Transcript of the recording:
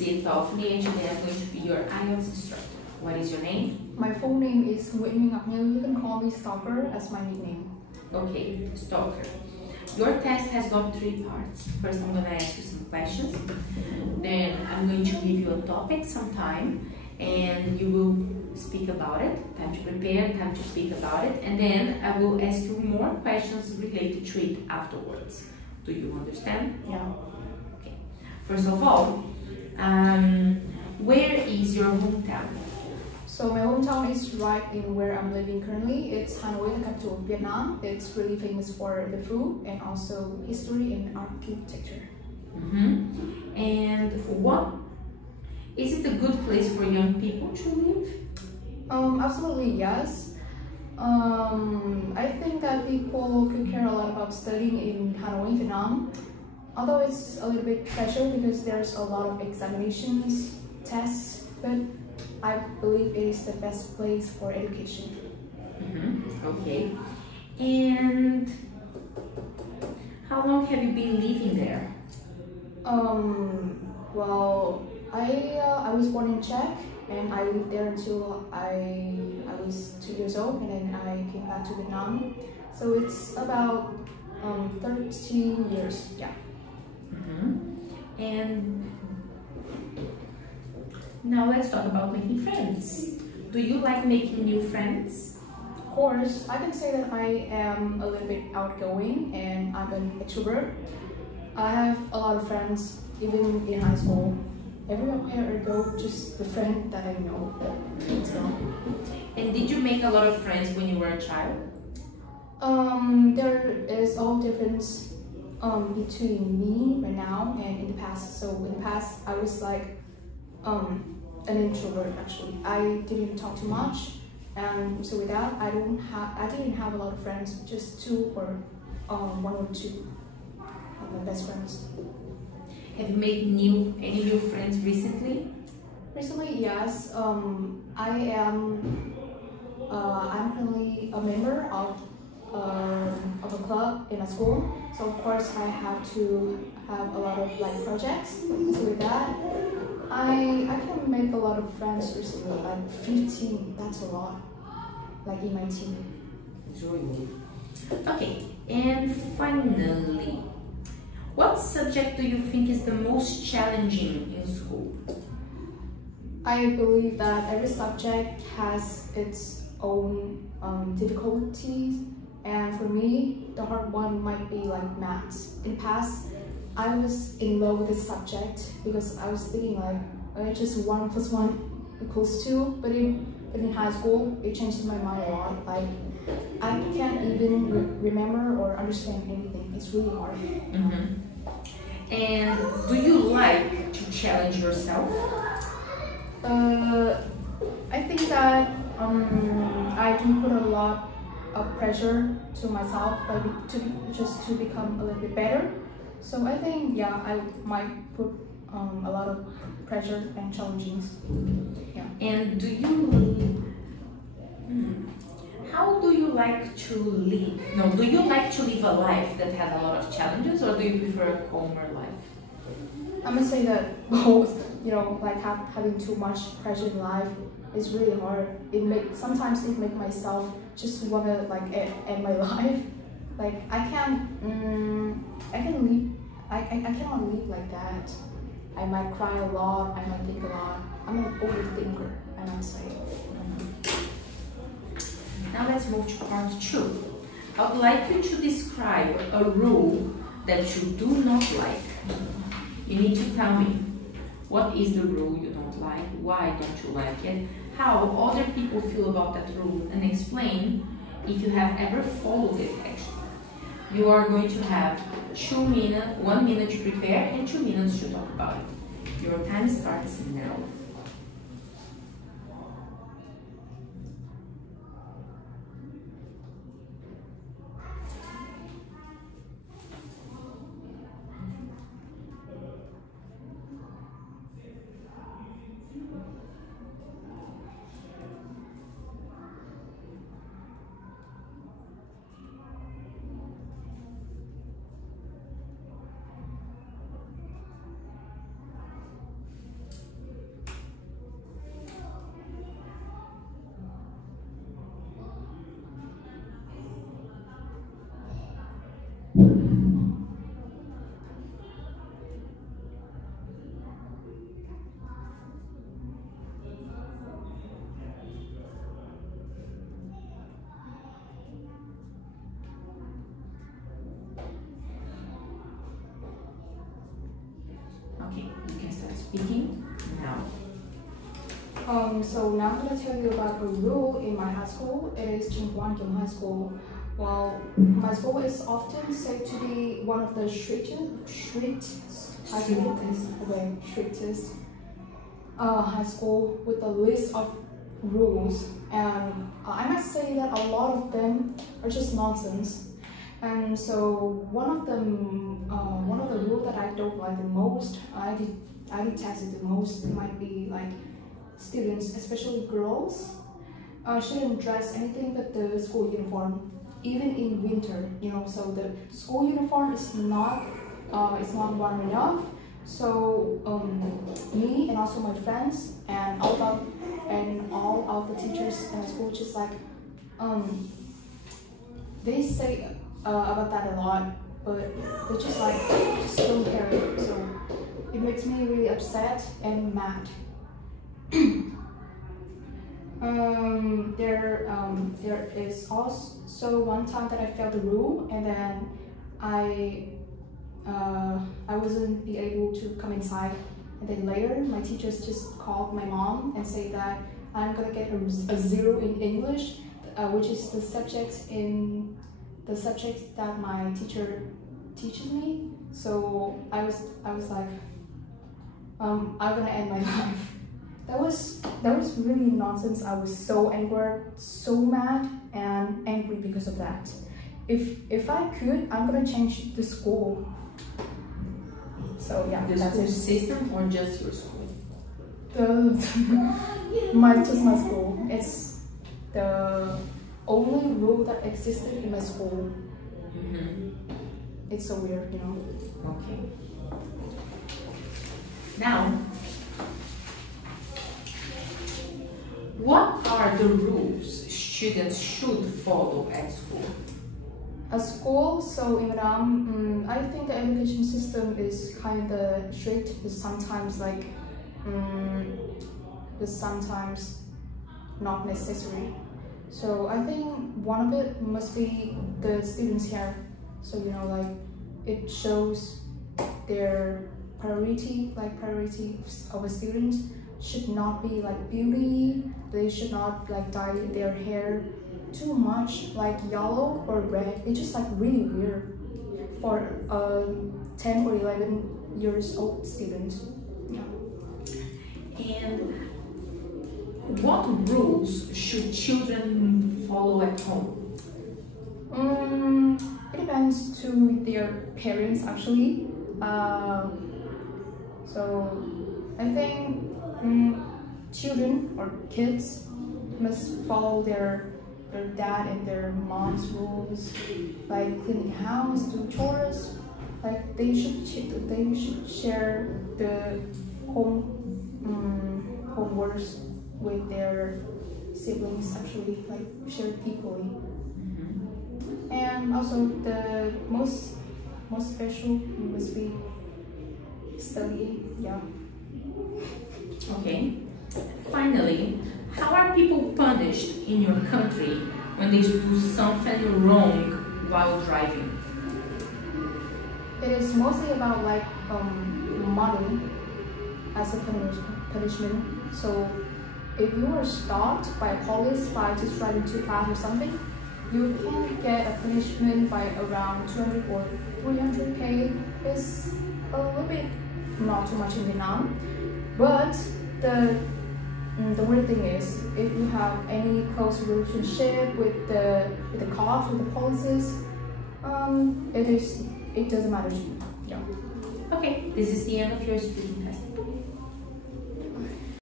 visit of me, and today I'm going to be your IELTS instructor. What is your name? My full name is Ngọc Như. You can call me Stalker as my nickname. Okay, Stalker. Your test has got 3 parts. First, I'm going to ask you some questions. Then I'm going to give you a topic sometime, and you will speak about it. Time to prepare, time to speak about it. And then I will ask you more questions related to it afterwards. Do you understand? Yeah. Okay. First of all, where is your hometown? So my hometown is right in where I'm living currently. It's Hanoi, the capital of Vietnam. It's really famous for the food and also history and architecture. And what is it a good place for young people to live? Absolutely yes. I think that people could care a lot about studying in Hanoi, Vietnam. Although it's a little bit pressure because there's a lot of examinations, tests, but I believe it is the best place for education. Okay. And how long have you been living there? Well, I was born in Czech and I lived there until I was 2 years old, and then I came back to Vietnam. So it's about 13 years, yeah. And now let's talk about making friends. Do you like making new friends? Of course, I can say that I am a little bit outgoing and I'm an extrovert. I have a lot of friends, even in high school. Everywhere I go, just the friend that I know. So. And did you make a lot of friends when you were a child? There is all difference between me right now and in the past. So in the past, I was like an introvert actually. I didn't talk too much, and so with that, I didn't have a lot of friends. Just 2 or 1 or 2 of my best friends. Have you made any new friends recently? Recently, yes. I'm currently a member of a club in a school, so of course I have to have a lot of like projects. So with that, I can make a lot of friends recently, like 15. That's a lot, like in my team. Okay, and finally, what subject do you think is the most challenging in school? I believe that every subject has its own difficulties, and for me, the hard one might be like maths. In the past, I was in love with this subject because I was thinking like just 1 + 1 = 2, but in high school, it changed my mind a lot. Like I can't even remember or understand anything. It's really hard. And do you like to challenge yourself? I think that I can put a lot of pressure to myself, just to become a little bit better. So I think, yeah, I might put a lot of pressure and challenges. Yeah. And how do you like to live? No, do you like to live a life that has a lot of challenges, or do you prefer a calmer life? I'm gonna say that both. You know, like having too much pressure in life is really hard. Sometimes it makes myself just wanna like end my life. Like I cannot live like that. I might cry a lot. I might think a lot. I'm an overthinker, I might say. Now let's move to part 2. I would like you to describe a rule that you do not like. You need to tell me what is the rule you don't like, why don't you like it, how other people feel about that rule, and explain if you have ever followed it actually. You are going to have 1 minute to prepare and 2 minutes to talk about it. Your time starts now. Okay, you can start speaking now. So now I'm gonna tell you about a rule in my high school. It is Chungkwon High School. Well, my school is often said to be one of the strictest high school with a list of rules, and I must say that a lot of them are just nonsense. And so one of the rules that I don't like the most, I detest it the most, might be like students, especially girls, shouldn't dress anything but the school uniform, even in winter. You know, so the school uniform is not warm enough. So me and also my friends and all of the teachers in the school just like they say about that a lot, but they just don't care. So it makes me really upset and mad. There is also one time that I failed the rule, and then I wasn't be able to come inside, and then later my teachers just called my mom and say that I'm gonna get a 0 in English, which is the subject that my teacher teaches me. So I was like, I'm gonna end my life. That was really nonsense. I was so angry, so mad and angry because of that. If I could, I'm gonna change the school. So yeah, the that's school it. system or just your school? Just my school. It's the only rule that existed in my school. It's so weird, you know. Okay. Now, what are the rules students should follow at school? At school, so in Vietnam, I think the education system is kind of strict, but sometimes sometimes not necessary. So I think one of it must be the students here. So you know, like it shows their priority of a student should not be like beauty. They should not like dye their hair too much like yellow or red. It's just like really weird for a 10 or 11 years old student. Yeah. And what rules should children follow at home? It depends to their parents actually. So I think children or kids must follow their dad and their mom's rules, like cleaning house, do chores. Like they should share the homeworks with their siblings. Actually, like share equally. And also the most special must be studying. Yeah. Okay. Finally, how are people punished in your country when they do something wrong while driving? It is mostly about like money as a punishment. So if you are stopped by a police by just driving too fast or something, you can get a punishment by around 200 or 300k. It's a little bit not too much in Vietnam, but the weird thing is, if you have any close relationship with the cops, with the policies, it doesn't matter to you. Yeah. Okay, this is the end of your speech.